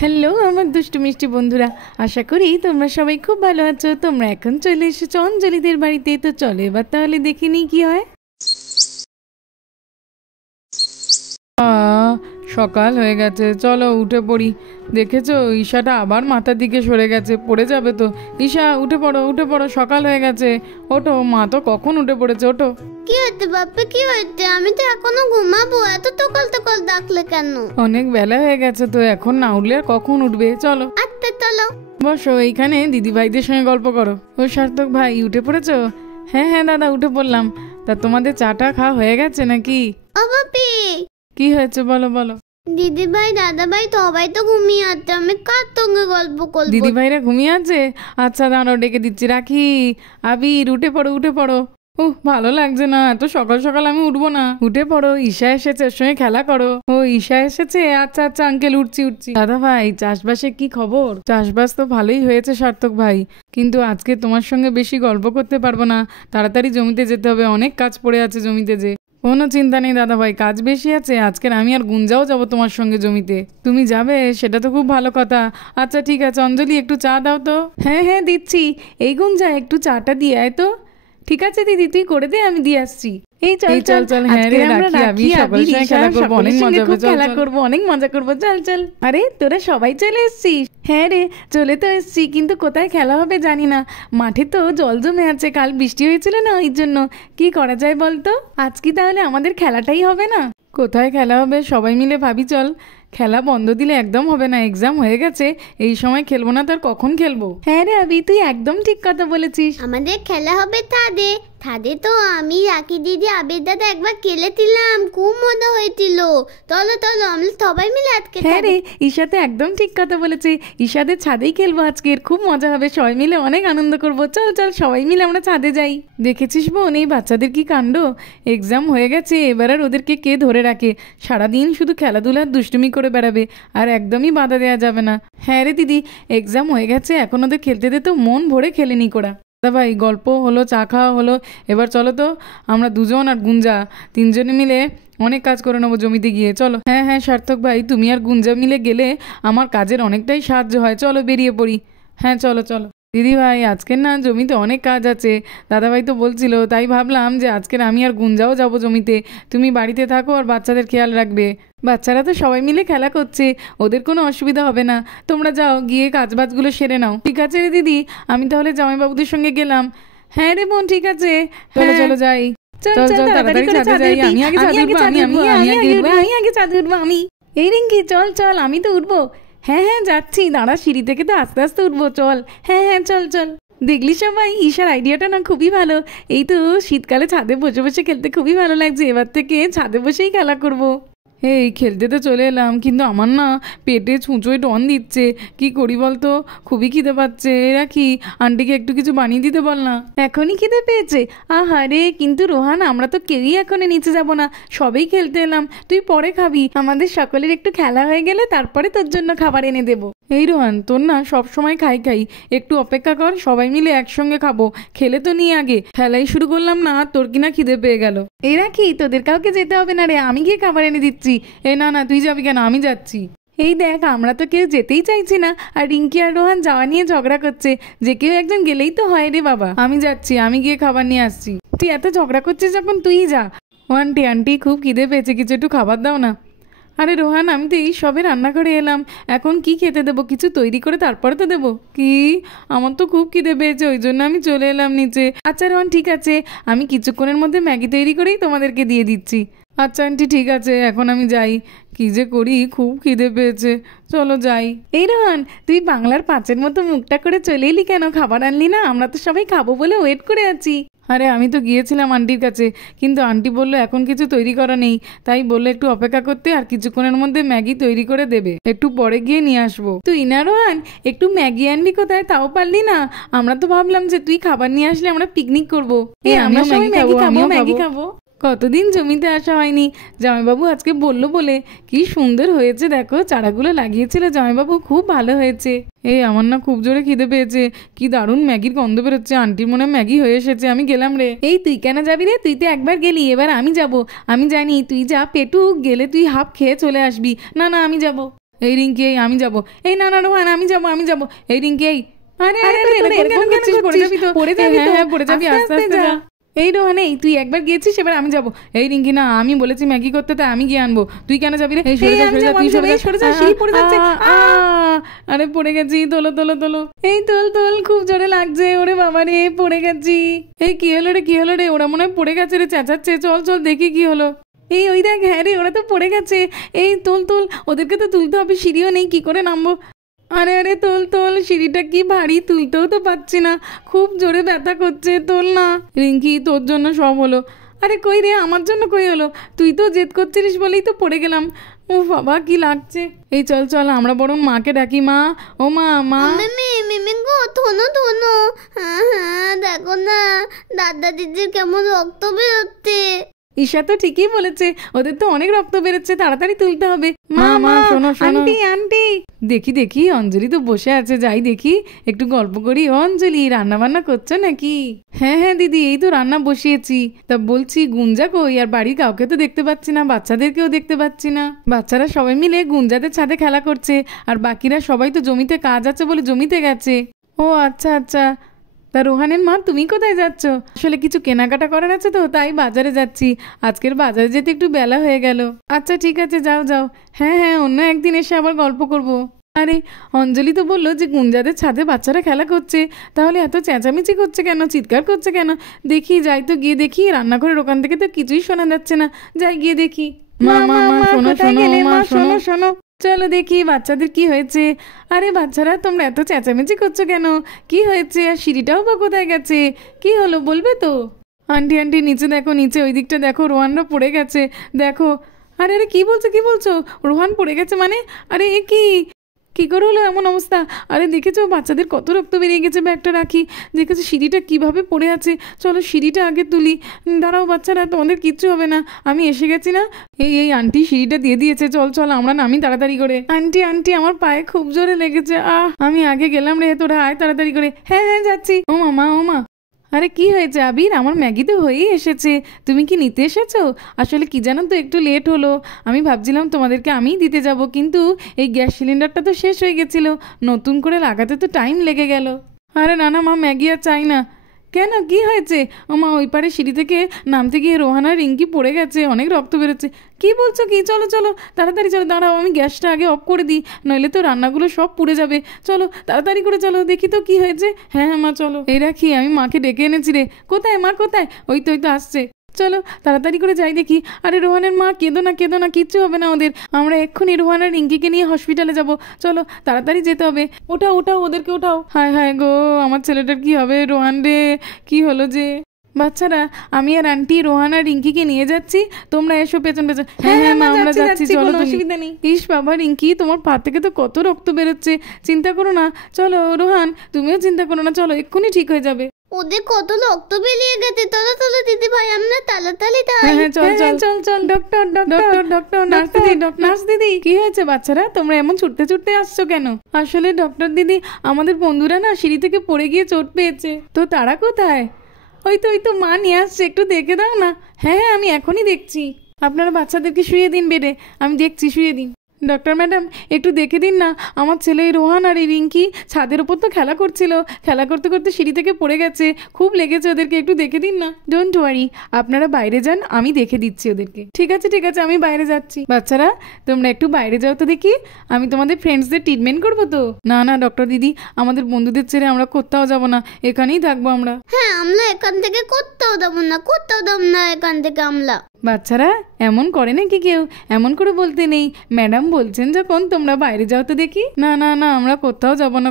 Hello আমার দুষ্টু মিষ্টি বন্ধুরা, আশা করি তোমরা সবাই খুব ভালো আছো। তোমরা এখন চলে এসেছো অঞ্জলিদের বাড়িতে। তো চলো এবার তাহলে দেখে নিই কি হয়। সকাল হয়ে গেছে, চলো উঠে পড়ি। দেখেছো ঈশাটা আবার মাথার দিকে সরে গেছে, পড়ে যাবে তো। ঈশা উঠে পড়ো, উঠে পড়ো, সকাল হয়ে গেছে। ওঠো, মা তো কখন উঠে পড়েছে, ওঠো। কি হয়েছে বাপ্পা, কি হয়েছে? আমি তো এখনো ঘুমাবো, এত তকাল তকাল ডাকলে কেন? অনেক বেলা হয়ে গেছে তো, এখন না উঠলে আর কখন উঠবে। চলো আচ্ছা চলো বসো, এইখানে দিদি ভাইদের সঙ্গে গল্প করো। ও সার্থক ভাই উঠে পড়েছো? হ্যাঁ হ্যাঁ দাদা উঠে পড়লাম। তা তোমাদের চাটা খাওয়া হয়ে গেছে নাকি? ও বাপি, কি হয়েছে বলো বলো। দিদি ভাই দাদা ভাই সবাই তো ঘুমিয়ে আছে, আমি কার সঙ্গে গল্প করবো? দিদি ভাইরা ঘুমিয়ে আছে? আচ্ছা দাঁড়াও, ডেকে দিচ্ছি, রাখি। আবির উঠে পড়ো, উঠে পড়ো। ভালো লাগছে না, এত সকাল সকাল আমি উঠবো না। উঠে পড়ো, ঈশা এসেছে, ওর সঙ্গে খেলা করো। ও ঈশা এসেছে, আচ্ছা আচ্ছা আঙ্কেল উঠছি উঠছি। দাদা ভাই চাষবাসে কি খবর? চাষবাস তো ভালোই হয়েছে সার্থক ভাই, কিন্তু আজকে তোমার সঙ্গে বেশি গল্প করতে পারবো না। তাড়াতাড়ি জমিতে যেতে হবে, অনেক কাজ পড়ে আছে জমিতে। যে কোনো চিন্তা নেই দাদা ভাই, কাজ বেশি আছে। আজকের আমি আর গুঞ্জাও যাবো তোমার সঙ্গে জমিতে। তুমি যাবে? সেটা তো খুব ভালো কথা। আচ্ছা ঠিক আছে, অঞ্জলি একটু চা দাও তো। হ্যাঁ হ্যাঁ দিচ্ছি। এই গুঞ্জা একটু চাটা দিয়ে আয় তো। ঠিক আছে দিদি, তুই করে দে, আমি দিয়ে আসছি। এই চল চল চল, হ্যাঁ রে রাখি, সকলের সঙ্গে খেলা করবো, অনেক মজা হবে, খেলা করবো, অনেক মজা করবো, চল চল। আরে তোরা সবাই চলে এসছিস? হ্যাঁ রে চলে তো এসছি, কিন্তু কোথায় খেলা হবে জানি না। মাঠে তো জল জমে আছে, কাল বৃষ্টি হয়েছিল না, ওই জন্য। কি করা যায় বলতো? আজ কি তাহলে আমাদের খেলাটাই হবে না? কোথায় খেলা হবে সবাই মিলে ভাবি চল। খেলা বন্ধ দিলে একদম হবে না, এক্সাম হয়ে গেছে, এই সময় খেলবো না তার কখন খেলবো? হ্যাঁ রে আবি, তুই একদম ঠিক কথা বলেছিস। আমাদের খেলা হবে ছাদে। ছাদে তো আমি রাখি দিদি আবির দাদা একবার খেলেছিলাম, খুব মজা হয়েছিল। চলো চলো আমরা সবাই মিলে আজকে। হ্যাঁ রে, ঈশাতে একদম ঠিক কথা বলেছে। ঈশাদের ছাদেই খেলবো আজকের, খুব মজা হবে, সবাই মিলে অনেক আনন্দ করবো। চল চল সবাই মিলে আমরা ছাদে যাই। দেখেছিস বোন এই বাচ্চাদের কি কাণ্ড, এক্সাম হয়ে গেছে, এবার আর ওদেরকে কে ধরে রাখে? সারাদিন শুধু খেলাধুলার দুষ্টুমি করে বেড়াবে, আর একদমই বাধা দেওয়া যাবে না। হ্যাঁ রে দিদি, এক্সাম হয়ে গেছে, এখন ওদের খেলতে দে তো, মন ভরে খেলেনি কোরা। দাদা ভাই গল্প হলো, চা খাওয়া হলো, এবার চলো তো আমরা দুজন আর গুঞ্জা তিনজনে মিলে অনেক কাজ করে নেবো জমিতে গিয়ে। চলো। হ্যাঁ হ্যাঁ সার্থক ভাই, তুমি আর গুঞ্জা মিলে গেলে আমার কাজের অনেকটাই সাহায্য হয়। চলো বেরিয়ে পড়ি। হ্যাঁ চলো চলো। দিদি ভাই আজকের না জমিতে অনেক কাজ আছে, দাদাভাই তো বলছিল, তাই ভাবলাম যে আজকের আমি আর গুঞ্জাও যাব জমিতে। তুমি বাড়িতে থাকো আর বাচ্চাদের খেয়াল রাখবে। বাচ্চারা তো সবাই মিলে খেলা করছে, ওদের কোনো অসুবিধা হবে না। তোমরা যাও, গিয়ে কাজবাজগুলো সেরে নাও। ঠিক আছে রে দিদি, আমি তাহলে জামাইবাবুদের সঙ্গে গেলাম। হ্যাঁ রে বোন ঠিক আছে, চলো চলো যাই। চল চল তাড়াতাড়ি ছাদে যাই। আমি আগে ছাদে উঠবো, আমি আগে ছাদে উঠবো। আমি এই রিঙ্কি চল চল, আমি তো উঠবো। হ্যাঁ হ্যাঁ যাচ্ছি, দাঁড়া, সিঁড়ি থেকে তো আস্তে আস্তে উঠবো, চল। হ্যাঁ হ্যাঁ চল চল। দেখলি সবাই, ঈশার আইডিয়াটা না খুবই ভালো। এই তো শীতকালে ছাদে বসে বসে খেলতে খুবই ভালো লাগছে, এবার থেকে ছাদে বসেই খেলা করবো। এই খেলতে তো চলে এলাম, কিন্তু আমার না পেটে ছুঁচোয় টন দিচ্ছে, কি করি বলতো? খুবই খিদে পাচ্ছে। এরা কি আন্টিকে একটু কিছু বানিয়ে দিতে বল না। এখনই খিদে পেয়েছে? আহারে, কিন্তু রোহান আমরা তো কেউই এখনই নিচে যাব না, সবেই খেলতে এলাম, তুই পরে খাবি। আমাদের সকলের একটু খেলা হয়ে গেলে তারপরে তোর জন্য খাবার এনে দেবো। এই রোহান, তোর না সব সময় খাই খাই, একটু অপেক্ষা কর, সবাই মিলে একসঙ্গে খাবো। খেলে তো নিয়ে আগে, খেলাই শুরু করলাম না, তোর কিনা খিদে পেয়ে গেল। এই রাখি, তোদের কাউকে যেতে হবে না রে, আমি গিয়ে খাবার এনে দিচ্ছি। এ না না, তুই যাবি কেন? আমি যাচ্ছি। এই দেখ, আমরা তো কেউ যেতেই চাইছি না, আর রিঙ্কি আর রোহান যাওয়া নিয়ে ঝগড়া করছে, যে কেউ একজন গেলেই তো হয় রে বাবা। আমি যাচ্ছি, আমি গিয়ে খাবার নিয়ে আসছি। তুই এত ঝগড়া করছিস যখন তুই যা। ও আন্টি আন্টি খুব খিদে পেয়েছে, কিছু একটু খাবার দাও না। আরে রোহান, আমি তো এই সবে রান্নাঘরে এলাম, এখন কি খেতে দেবো? কিছু তৈরি করে তারপরে তো দেবো। কি? আমার তো খুব খিদে পেয়েছে, ওই জন্য আমি চলে এলাম নিচে। আচ্ছা রোহান ঠিক আছে, আমি কিছুক্ষণের মধ্যে ম্যাগি তৈরি করেই তোমাদেরকে দিয়ে দিচ্ছি। আচ্ছা আন্টি ঠিক আছে, এখন আমি যাই। কি যে করি, খুব খিদে পেয়েছে, চলো যাই। এই রোহান, তুই বাংলার 5-এর মতো মুখটা করে চলে এলি কেন? খাবার আনলি না? আমরা তো সবাই খাবো বলে ওয়েট করে আছি। আরে আমি তো গিয়েছিলাম আন্টির কাছে, কিন্তু আন্টি বললো এখন কিছু তৈরি করা নেই, তাই বললো একটু অপেক্ষা করতে, আর কিছুক্ষণের মধ্যে ম্যাগি তৈরি করে দেবে, একটু পরে গিয়ে নিয়ে আসবো। তুই না রোহান, একটু ম্যাগি আনবি কোথায়, তাও পারলি না? আমরা তো ভাবলাম যে তুই খাবার নিয়ে আসলে আমরা পিকনিক করবো। আমরা সবাই ম্যাগি খাবো। কতদিন জমিতে আসা হয়নি, জামাইবাবু আজকে বললো বলে। কি সুন্দর হয়েছে দেখো, চারাগুলো লাগিয়েছিল জামাইবাবু, খুব ভালো হয়েছে। এই আমার না খুব জোরে খিদে পেয়েছে, কি দারুণ ম্যাগির গন্ধ বেরোচ্ছে, আন্টির মনে ম্যাগি হয়ে এসেছে, আমি গেলাম রে। এই তুই কেন যাবি রে? তুই তো একবার গেলি, এবার আমি যাব। আমি জানি, তুই যা পেটু, গেলে তুই হাফ খেয়ে চলে আসবি। না না আমি যাব। এই রিঙ্কি, এই আমি যাবো। এই না না রোহান, আমি যাবো। এই রিঙ্কি, এই আরে আরে এরকম করছিস, পড়ে যাবি তো। হ্যাঁ পড়ে যাবি, আস্তে আস্তে যা। এই রোহান, এই তুই একবার গিয়েছিস, এবার আমি যাবো। এই রিঙ্কি, না আমি বলেছি ম্যাগি করতে, তাই আমি গিয়ে আনবো, তুই কেন যাবি রে? আরে পড়ে গেছি, তোলো তোলো তোলো, এই তোল, খুব জোরে লাগছে, ওরে বাবা রে পড়ে গেছি। এই কি হলো রে, ওরা মনে হয় পড়ে গেছে রে, চেঁচাচ্ছে, চল দেখি কি হলো। এই ওই দেখ, হ্যাঁ রে ওরা তো পড়ে গেছে। এই তোল, ওদেরকে তো তুলতে হবে, সিঁড়িও নেই, কি করে নামবো? আরে তোল, সিঁড়িটা কি ভারী, তুলতেও তো পাচ্ছি না, খুব জোরে ব্যথা করছে, তোল না। রিঙ্কি, তোর জন্য সব হলো। আরে কই রে, আমার জন্য কই হলো? তুই তো জেদ করছিলিস বলেই তো পড়ে গেলাম। ও বাবা কি লাগছে। এই চল আমরা বরং মাকে ডাকি। মা, ও মা। মিমি গো, থনো। হ্যাঁ দেখো না, দাদা দিদির কেমন রক্ত বেরোচ্ছে। ঈশা তো ঠিকই বলেছে, ওদের তো অনেক রক্ত বেরোচ্ছে, তাড়াতাড়ি তুলতে হবে। মা শোনো আন্টি। দেখি অঞ্জলি তো বসে আছে, যাই দেখি, একটু গল্প করি। অঞ্জলি, রান্না বান্না করছো নাকি? হ্যাঁ দিদি, এই তো রান্না বসিয়েছি। তা বলছি, গুঞ্জা কই? আর বাড়ির কাউকে তো দেখতে পাচ্ছি না, বাচ্চাদেরকেও দেখতে পাচ্ছি না। বাচ্চারা সবাই মিলে গুঞ্জাদের ছাদে খেলা করছে, আর বাকিরা সবাই তো জমিতে কাজ আছে বলে জমিতে গেছে। ও আচ্ছা। তা রোহানের মা, তুমি কোথায় যাচ্ছ? আসলে কিছু কেনাকাটা করার আছে তো, তাই বাজারে যাচ্ছি। আজকের বাজারে যেতে একটু বেলা হয়ে গেল। আচ্ছা ঠিক আছে, যাও। হ্যাঁ অন্য একদিন এসে আবার গল্প করব। আরে অঞ্জলি তো বললো যে গুঞ্জাদের ছাদে বাচ্চারা খেলা করছে, তাহলে এত চেঁচামেচি করছে কেন, চিৎকার করছে কেন? দেখি, যাই তো গিয়ে দেখি। রান্নাঘরের ওখান থেকে তো কিছুই শোনা যাচ্ছে না, যাই গিয়ে দেখি। মা শোনো, চলো দেখি বাচ্চাদের কি হয়েছে। আরে বাচ্চারা, তোমরা এত চেঁচামেচি করছো কেন? কি হয়েছে? আর সিঁড়িটাও বা কোথায় গেছে? কি হলো বলবে তো? আন্টি নিচে দেখো, নিচে ওই দিকটা দেখো, রোহানরা পড়ে গেছে, দেখো। আরে কি বলছো? রোহান পড়ে গেছে মানে? আরে এ কি করে হলো এমন অবস্থা? আরে দেখেছো বাচ্চাদের কত রক্ত বেরিয়ে গেছে, ব্যাগটা রাখি। দেখেছো সিঁড়িটা কিভাবে পড়ে আছে? চলো সিঁড়িটা আগে তুলি। দাঁড়াও বাচ্চারা, তোমাদের কিচ্ছু হবে না, আমি এসে গেছি না। এই আন্টি সিঁড়িটা দিয়ে দিয়েছে, চল আমরা নামি তাড়াতাড়ি করে। আন্টি আমার পায়ে খুব জোরে লেগেছে, আমি আগে গেলাম রে, তোরা আয় তাড়াতাড়ি করে। হ্যাঁ যাচ্ছি। ও মা। আরে কি হয়েছে আবির? আমার ম্যাগি তো হয়েই এসেছে, তুমি কি নিতে এসেছো? আসলে কি জানো তো, একটু লেট হলো। আমি ভাবছিলাম তোমাদেরকে আমিই দিতে যাব, কিন্তু এই গ্যাস সিলিন্ডারটা তো শেষ হয়ে গেছিলো, নতুন করে লাগাতে তো টাইম লেগে গেল। আরে না মা, ম্যাগি আর চাই না। কেন, কি হয়েছে? ও মা, ওই পারে সিঁড়ি থেকে নামতে গিয়ে রোহানা রিঙ্কি পড়ে গেছে, অনেক রক্ত বেরোচ্ছে। কি বলছো কি? চলো তাড়াতাড়ি চলো, দাঁড়াও আমি গ্যাসটা আগে অফ করে দিই, নইলে তো রান্নাগুলো সব পুড়ে যাবে। চলো তাড়াতাড়ি করে চলো, দেখি তো কি হয়েছে। হ্যাঁ মা চলো। এই রাখি, আমি মাকে ডেকে এনেছি রে। কোথায় মা, কোথায়? ওই তো আসছে। চলো তাড়াতাড়ি করে যাই দেখি। আরে রোহানের মা, কেঁদো না, কিচ্ছু হবে না ওদের। আমরা এক্ষুনি রোহান আর রিঙ্কিকে নিয়ে হসপিটালে যাব। চলো তাড়াতাড়ি যেতে হবে। ওটাও ওদেরকে ওঠাও। হায় গো, আমার ছেলেটার কি হবে? রোহান রে, কি হলো যে? বাচ্চারা, আমি আর আন্টি রোহান আর রিঙ্কিকে নিয়ে যাচ্ছি, তোমরা এসো পেছন। হ্যাঁ মা, আমরা যাচ্ছি, চলো, অসুবিধা নেই। ইস বাবা রিঙ্কি, তোমার পা থেকে তো কত রক্ত বেরোচ্ছে, চিন্তা করো না। চলো রোহান, তুমিও চিন্তা করো না, চলো এক্ষুনি ঠিক হয়ে যাবে। ওদের কত রক্ত বেরিয়ে গেছে, চলো দিদি ভাই, আমরা তাড়াতাড়ি চল। ডক্টর, নার্স দিদি, কি হয়েছে বাচ্চারা? তোমরা এমন ছুটতে আসছো কেন? আসলে ডক্টর দিদি, আমাদের বন্ধুরা না সিঁড়ি থেকে পড়ে গিয়ে চোট পেয়েছে। তো তারা কোথায়? ওই তো মা নিয়ে আসছে, একটু দেখে দাও না। হ্যাঁ আমি এখনই দেখছি। আপনারা বাচ্চাদেরকে শুয়ে দিন বেডে, আমি দেখছি, শুয়ে দিন। ডক্টর ম্যাডাম, একটু দেখে দিন না, আমার ছেলে রোহান আর রিঙ্কি ছাদের ওপর তো খেলা করছিল, খেলা করতে করতে সিঁড়ি থেকে পড়ে গেছে, খুব লেগেছে ওদেরকে, একটু দেখে দিন না। ডোন্ট ওয়ারি, আপনারা বাইরে যান, আমি দেখে দিচ্ছি ওদেরকে। ঠিক আছে আমি বাইরে যাচ্ছি। বাচ্চারা, তোমরা একটু বাইরে যাও তো দেখি, আমি তোমাদের ফ্রেন্ডসদের ট্রিটমেন্ট করবো তো। না ডক্টর দিদি, আমাদের বন্ধুদের ছেড়ে আমরা কোথাও যাব না, এখানেই থাকবো আমরা। হ্যাঁ, আমরা এখান থেকে কোথাও যাবো না, এখান থেকে আমরা। বাচ্চারা, এমন করে নাকি কেউ? এমন করে বলতে নেই, ম্যাডাম বলছেন যখন, তোমরা বাইরে যাও তো দেখি। না আমরা কোথাও যাবো না,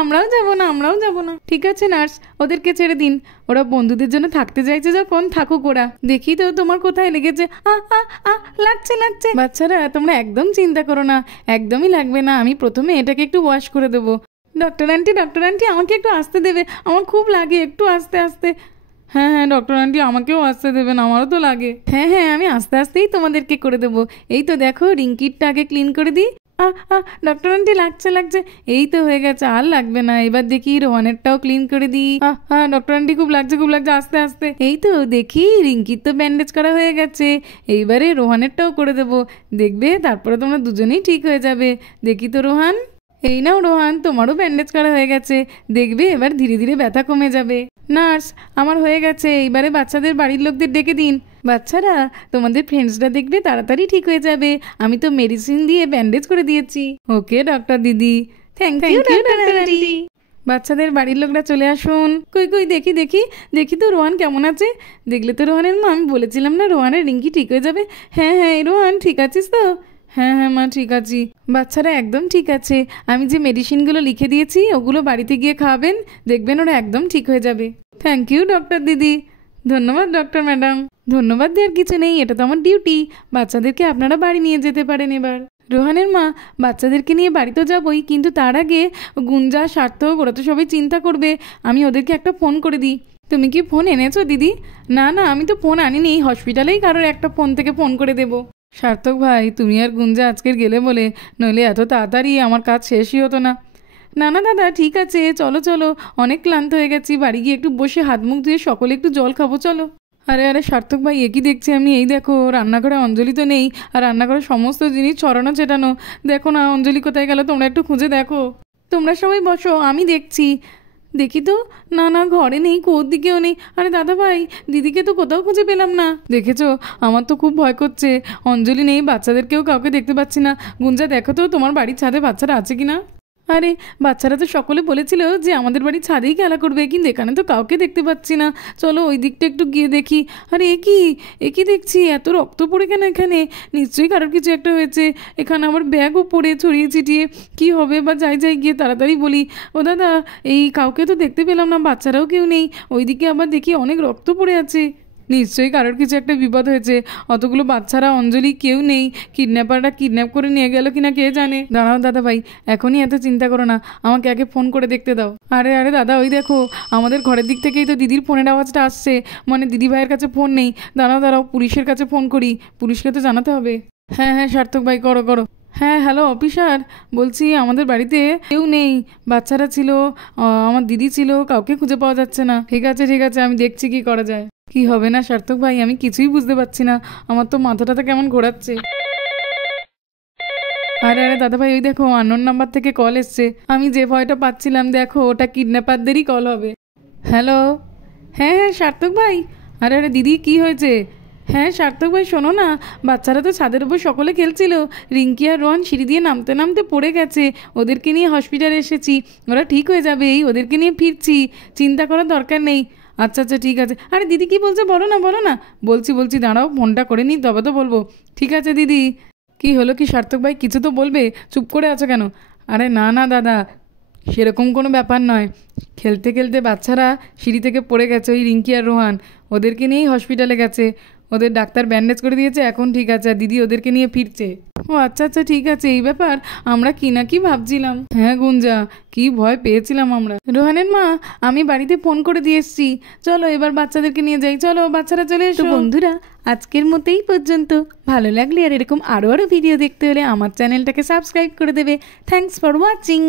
আমরাও যাবো না। ঠিক আছে নার্স, ওদেরকে ছেড়ে দিন, ওরা বন্ধুদের জন্য থাকতে চাইছে যখন, থাকুক ওরা। দেখি তো তোমার কোথায় লেগেছে। লাগছে। বাচ্চারা, তোমরা একদম চিন্তা করো না, একদমই লাগবে না। আমি প্রথমে এটাকে একটু ওয়াশ করে দেবো। ডক্টর আন্টি, আমাকে একটু আসতে দেবে, আমার খুব লাগে, একটু আস্তে। হ্যাঁ ডক্টর আন্টি, আমাকেও আসতে দেবেন, আমারও তো লাগে। হ্যাঁ আমি আস্তেই তোমাদেরকে করে দেবো। এই তো দেখো, রিঙ্কিরটা আগে ক্লিন করে দিই। ডক্টর আন্টি লাগছে লাগছে, এই তো হয়ে গেছে, আর লাগবে না। এবার দেখি রোহানেরটাও ক্লিন করে দিই। ডক্টর আন্টি খুব লাগছে খুব লাগছে, আস্তে আস্তে। এই তো দেখি রিঙ্কির তো ব্যান্ডেজ করা হয়ে গেছে, এইবারে রোহানেরটাও করে দেবো, দেখবে তারপরে তোমরা দুজনেই ঠিক হয়ে যাবে। দেখি তো রোহান, এই নাও রোহান, তোমারও ব্যান্ডেজ করা হয়ে গেছে, দেখবে এবার ধীরে ধীরে ব্যথা কমে যাবে। নার্স, আমার হয়ে গেছে, এইবারে বাচ্চাদের বাড়ির লোকদের ডেকে দিন। বাচ্চারা, তোমাদের ফ্রেন্ডসরা দেখবে তাড়াতাড়ি ঠিক হয়ে যাবে, আমি তো মেডিসিন দিয়ে ব্যান্ডেজ করে দিয়েছি। ওকে ডক্টর দিদি, থ্যাংক ইউ ডক্টর আন্টি। বাচ্চাদের বাড়ির লোকরা চলে আসুন। কই কই দেখি দেখি দেখি তো রোহান কেমন আছে। দেখলে তো রোহানের মা, আমি বলেছিলাম না রোহানের রিঙ্কি ঠিক হয়ে যাবে। হ্যাঁ হ্যাঁ রোহান ঠিক আছিস তো? হ্যাঁ হ্যাঁ মা ঠিক আছি। বাচ্চারা একদম ঠিক আছে, আমি যে মেডিসিনগুলো লিখে দিয়েছি ওগুলো বাড়িতে গিয়ে খাওয়াবেন, দেখবেন ওরা একদম ঠিক হয়ে যাবে। থ্যাংক ইউ ডক্টর দিদি। ধন্যবাদ ডক্টর ম্যাডাম। ধন্যবাদ দেওয়ার কিছু নেই, এটা তো আমার ডিউটি। বাচ্চাদেরকে আপনারা বাড়ি নিয়ে যেতে পারেন এবার। রোহানের মা, বাচ্চাদেরকে নিয়ে বাড়ি তো যাবই, কিন্তু তার আগে গুঞ্জা, সার্থক, ওরা তো সবাই চিন্তা করবে, আমি ওদেরকে একটা ফোন করে দিই। তুমি কি ফোন এনেছো দিদি? না না, আমি তো ফোন আনিনি, হসপিটালেই কারোর একটা ফোন থেকে ফোন করে দেবো। সার্থক ভাই, তুমি আর গুঞ্জা আজকের গেলে বলে, নইলে এত তাড়াতাড়ি আমার কাজ শেষই হতো না। না না দাদা ঠিক আছে, চলো চলো, অনেক ক্লান্ত হয়ে গেছি, বাড়ি গিয়ে একটু বসে হাত মুখ ধুয়ে সকলে একটু জল খাবো, চলো। আরে আরে সার্থক ভাই, একই দেখছি আমি, এই দেখো রান্নাঘরে অঞ্জলি তো নেই, আর রান্নাঘরে সমস্ত জিনিস ছড়ানো ছেটানো, দেখো না অঞ্জলি কোথায় গেল, তোমরা একটু খুঁজে দেখো। তোমরা সবাই বসো, আমি দেখছি। দেখি তো, না না ঘরে নেই, কোর দিকেও নেই। আরে দাদা ভাই, দিদিকে তো কোথাও খুঁজে পেলাম না। দেখেছো, আমার তো খুব ভয় করছে, অঞ্জলি নেই, বাচ্চাদেরকেও কাউকে দেখতে পাচ্ছি না। গুঞ্জা দেখো তো তোমার বাড়ির ছাদে বাচ্চারা আছে কিনা। আরে বাচ্চারা তো সকলে বলেছিল যে আমাদের বাড়ির ছাদেই খেলা করবে, কিন্তু এখানে তো কাউকে দেখতে পাচ্ছি না। চলো ওই দিকটা একটু গিয়ে দেখি। আরে একই দেখছি, এত রক্ত পড়ে কেন এখানে? নিশ্চয়ই কারোর কিছু একটা হয়েছে। এখানে আবার ব্যাগও পড়ে ছড়িয়ে ছিটিয়ে, কি হবে বা, যাই গিয়ে তাড়াতাড়ি বলি। ও দাদা, এই কাউকে তো দেখতে পেলাম না, বাচ্চারাও কেউ নেই, ওইদিকে আবার দেখি অনেক রক্ত পড়ে আছে। নিশ্চয়ই কারোর কিছু একটা বিপদ হয়েছে, অতগুলো বাচ্চারা, অঞ্জলি, কেউ নেই। কিডন্যাপাররা কিডন্যাপ করে নিয়ে গেল কিনা কে জানে। দাঁড়াও দাদা ভাই, এখনই এত চিন্তা করো না, আমাকে আগে ফোন করে দেখতে দাও। আরে আরে দাদা, ওই দেখো আমাদের ঘরের দিক থেকেই তো দিদির ফোনের আওয়াজটা আসছে, মানে দিদি ভাইয়ের কাছে ফোন নেই। দাঁড়াও পুলিশের কাছে ফোন করি, পুলিশকে তো জানাতে হবে। হ্যাঁ হ্যাঁ সার্থক ভাই, করো। হ্যাঁ হ্যালো অফিসার, বলছি আমাদের বাড়িতে কেউ নেই, বাচ্চারা ছিল, আমার দিদি ছিল, কাউকে খুঁজে পাওয়া যাচ্ছে না। ঠিক আছে আমি দেখছি কি করা যায়। কি হবে না সার্থক ভাই, আমি কিছুই বুঝতে পারছি না, আমার তো মাথাটা কেমন ঘোরাচ্ছে। আরে দাদা ভাই, ওই দেখো আননোন নাম্বার থেকে কল এসছে, আমি যে ভয়টা পাচ্ছিলাম, দেখো ওটা কিডন্যাপারদেরই কল হবে। হ্যালো, হ্যাঁ সার্থক ভাই। আরে দিদি কি হয়েছে? হ্যাঁ সার্থক ভাই শোনো না, বাচ্চারা তো ছাদের উপর সকলে খেলছিল, রিঙ্কি আর রোহান সিঁড়ি দিয়ে নামতে নামতে পড়ে গেছে, ওদেরকে নিয়ে হসপিটালে এসেছি, ওরা ঠিক হয়ে যাবে, ওদেরকে নিয়ে ফিরছি, চিন্তা করার দরকার নেই। আচ্ছা ঠিক আছে। আরে দিদি কি বলছে বলো না। বলছি দাঁড়াও, ফোনটা করে নিই তবে তো বলবো। ঠিক আছে দিদি। কি হলো কি সার্থক ভাই, কিছু তো বলবে, চুপ করে আছো কেন? আরে না দাদা, সেরকম কোনো ব্যাপার নয়, খেলতে খেলতে বাচ্চারা সিঁড়ি থেকে পড়ে গেছে, ওই রিঙ্কি আর রোহান, ওদেরকে নিয়েই হসপিটালে গেছে, ওদের ডাক্তার ব্যান্ডেজ করে দিয়েছে, এখন ঠিক আছে, আর দিদি ওদেরকে নিয়ে ফিরছে। ও আচ্ছা ঠিক আছে, এই ব্যাপার, আমরা কি না কি ভাবছিলাম। হ্যাঁ গুঞ্জা, কি ভয় পেয়েছিলাম আমরা। রোহানের মা, আমি বাড়িতে ফোন করে দিয়ে এসছি, চলো এবার বাচ্চাদেরকে নিয়ে যাই, চলো বাচ্চারা চলে এসো। বন্ধুরা, আজকের মতোই পর্যন্ত। ভালো লাগলে আর এরকম আরও ভিডিও দেখতে হলে আমার চ্যানেলটাকে সাবস্ক্রাইব করে দেবে। Thanks for watching.